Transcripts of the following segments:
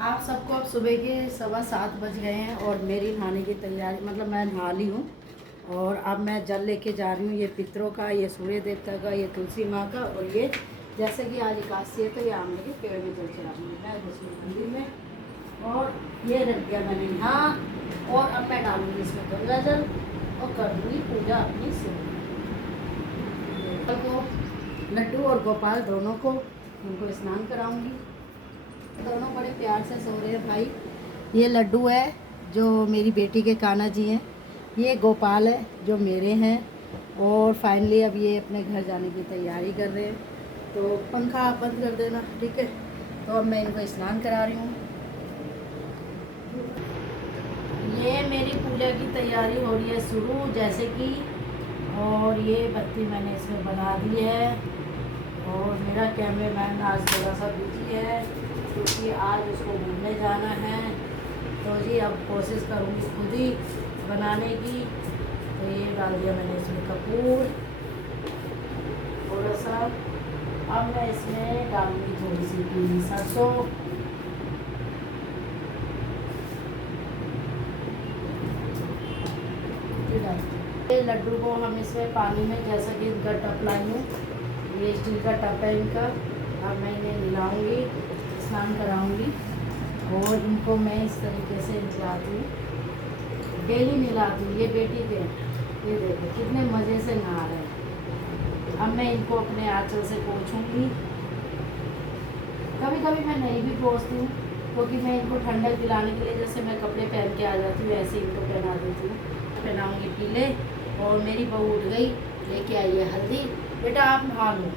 आप सबको अब सुबह के 7:15 बज गए हैं और मेरी नहाने की तैयारी, मतलब मैं नहा ली हूँ। और अब मैं जल लेके जा रही हूँ, ये पितरों का, ये सूर्य देवता का, ये तुलसी माँ का, और ये जैसे कि आज एकादशी है तो ये आमले के पेड़ में जल चढ़ाऊंगी मैं विष्णु मंदिर में। और ये रख दिया मैंने यहाँ, और अब मैं डालूंगी इसमें गंगा जल और कर दूँगी पूजा अपनी शुरू। को लड्डू और गोपाल दोनों को उनको स्नान कराऊंगी। दोनों बड़े प्यार से सो रहे हैं भाई। ये लड्डू है जो मेरी बेटी के कान्हा जी हैं, ये गोपाल है जो मेरे हैं। और फाइनली अब ये अपने घर जाने की तैयारी कर रहे हैं, तो पंखा आप बंद कर देना, ठीक है। तो अब मैं इनको स्नान करा रही हूँ। ये मेरी पूजा की तैयारी हो रही है शुरू, जैसे कि, और ये बत्ती मैंने इसमें बना दी है। और मेरा कैमरामैन आज थोड़ा सा बिजी है क्योंकि आज उसको घूमने जाना है। तो जी अब कोशिश करूँगी खुद ही बनाने की। तो ये डाल दिया मैंने इसमें कपूर थोड़ा सा। अब मैं इसमें डालूँगी थोड़ी सी पीली सरसों। ये लड्डू को हम इसमें पानी में, जैसा कि इनका टप लाई हूँ, ये स्टील का टप है इनका। अब मैं इन्हें मिलाऊँगी, स्नान कराऊँगी, और इनको मैं इस तरीके से नहलाती हूँ, डेली नहलाती हूँ। ये बेटी के, ये देखो कितने मज़े से नहा रहे हैं। अब मैं इनको अपने आंचल से पोंछूँगी। कभी कभी मैं नहीं भी पोंछती हूँ क्योंकि मैं इनको ठंडक दिलाने के लिए, जैसे मैं कपड़े पहन के आ जाती हूँ ऐसे इनको पहना देती हूँ। पहनाऊँगी पीले। और मेरी बहू उठ गई, लेके आई है हल्दी। बेटा आप नहा लो,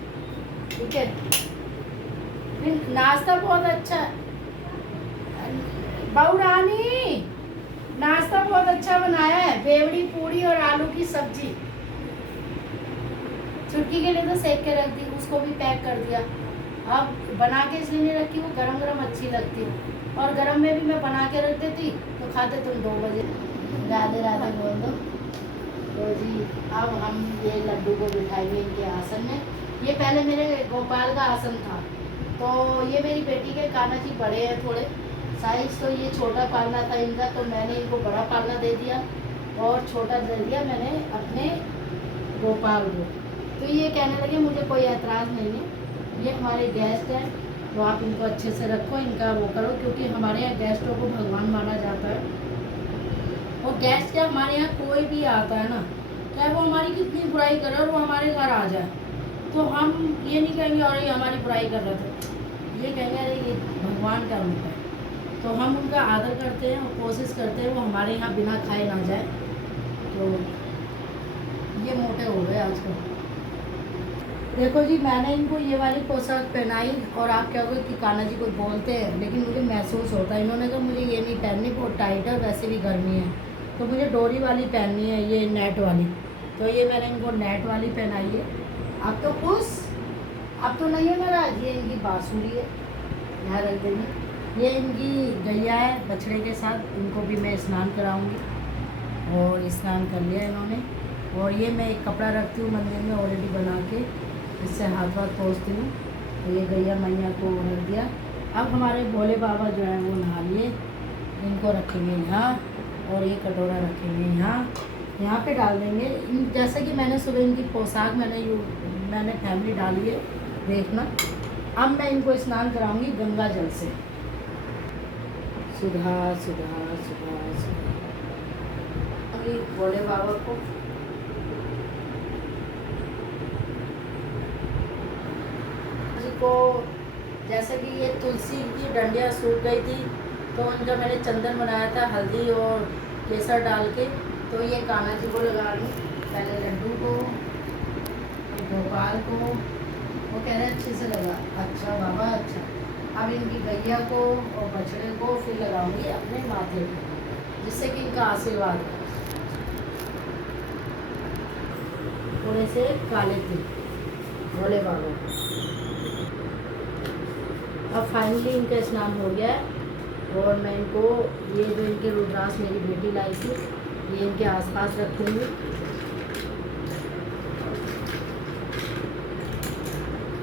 ठीक है। फिर नाश्ता बहुत अच्छा है बहू रानी, नाश्ता बहुत अच्छा बनाया है। बेवड़ी पूड़ी और आलू की सब्जी। छुटकी के लिए तो सेक के रख दी, उसको भी पैक कर दिया। अब बना के इसलिए नहीं रखी, वो गरम गरम अच्छी लगती है, और गरम में भी मैं बना के रख देती तो खाते तुम 2 बजे। राधे राधे बोल दो। तो जी अब हम ये लड्डू को बिठाएंगे इनके आसन में। ये पहले मेरे गोपाल का आसन था, तो ये मेरी बेटी के कान्हा जी बड़े हैं थोड़े साइज, तो ये छोटा पालना था इनका, तो मैंने इनको बड़ा पालना दे दिया और छोटा दे दिया मैंने अपने गोपाल को। तो ये कहने लगे मुझे कोई ऐतराज़ नहीं है, ये हमारे गेस्ट हैं, तो आप इनको अच्छे से रखो, इनका वो करो, क्योंकि हमारे यहाँ गेस्टों को भगवान माना जाता है। और गेस्ट क्या, हमारे यहाँ कोई भी आता है ना, चाहे वो हमारी कितनी बुराई करे और वो हमारे घर आ जाए, तो हम ये नहीं कहेंगे अरे हमारी बुराई कर रहे थे, ये कहेंगे अरे ये भगवान का रूप है। तो हम उनका आदर करते हैं और कोशिश करते हैं वो हमारे यहाँ बिना खाए ना जाए। तो ये मोटे हो गए आजकल। देखो जी, मैंने इनको ये वाली पोशाक पहनाई, और आप क्या कहोगे कि कान्हा जी को बोलते हैं, लेकिन मुझे महसूस होता है, इन्होंने कहा मुझे ये नहीं पहननी, बहुत टाइट है, वैसे भी गर्मी है, तो मुझे डोरी वाली पहननी है, ये नेट वाली। तो ये मैंने इनको नेट वाली पहनाई है। अब तो खुश, अब तो नहीं है नाराज। ये इनकी बांसुरी है, यहाँ रख देंगे। ये इनकी गैया है बछड़े के साथ, इनको भी मैं स्नान कराऊँगी, और स्नान कर लिया इन्होंने। और ये मैं एक कपड़ा रखती हूँ मंदिर में ऑलरेडी बना के, इससे हाथ वाथ पोंछती हूँ। तो ये गैया मैया को रख दिया। अब हमारे भोले बाबा जो हैं वो नहा लिए, इनको रखेंगे यहाँ, और ये कटोरा रखेंगे यहाँ पे डाल देंगे। जैसे कि मैंने सुबह इनकी पोशाक मैंने फैमिली डाली है, देखना। अब मैं इनको स्नान कराऊंगी गंगा जल से, सुधा सुधा सुधा सुधा। भोले बाबा को जैसे कि ये तुलसी की डंडियाँ सूख गई थी, तो उनका मैंने चंदन बनाया था हल्दी और केसर डाल के, तो ये कान्हा जी को लगा दूँ। पहले लड्डू को, गोपाल को, वो कह रहे अच्छे से लगा। अच्छा बाबा अच्छा। अब इनकी गैया को और बछड़े को फिर लगाऊंगी अपने माथे पे, जिससे कि इनका आशीर्वाद हो। थोड़े से काले तिल भोले बाबा। अब फाइनली इनका स्नान हो गया है, और मैं इनको ये जो इनके रुद्राक्ष मेरी बेटी लाई थी, ये इनके आसपास रखूँगी।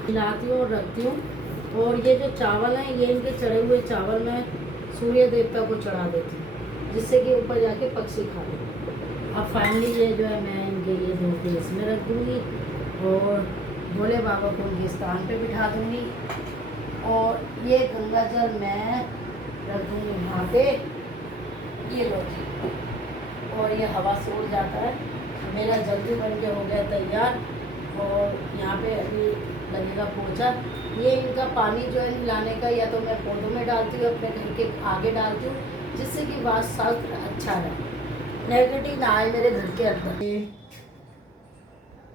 मिलाती हूँ और रखती हूँ। और ये जो चावल हैं ये इनके चढ़े हुए चावल मैं सूर्य देवता को चढ़ा देती हूँ, जिससे कि ऊपर जाके पक्षी खा लें। अब फाइनली ये जो है मैं इनके ये धो के इसमें रख दूँगी और भोले बाबा को उनके स्थान पे बिठा दूँगी। और ये गंगा जल मैं रख दूँगी वहाँ पे, ये लो जी। और ये हवा से उड़ जाता है। मेरा जल्दी बन के हो गया तैयार। और यहाँ पे अभी लगेगा पोछा। ये इनका पानी जो है मिलाने का या तो मैं पौधों में डालती हूँ, अपने घर के आगे डालती हूँ, जिससे कि वास्तु शास्त्र अच्छा रहे, नेगेटिव ना आए मेरे घर के अंदर।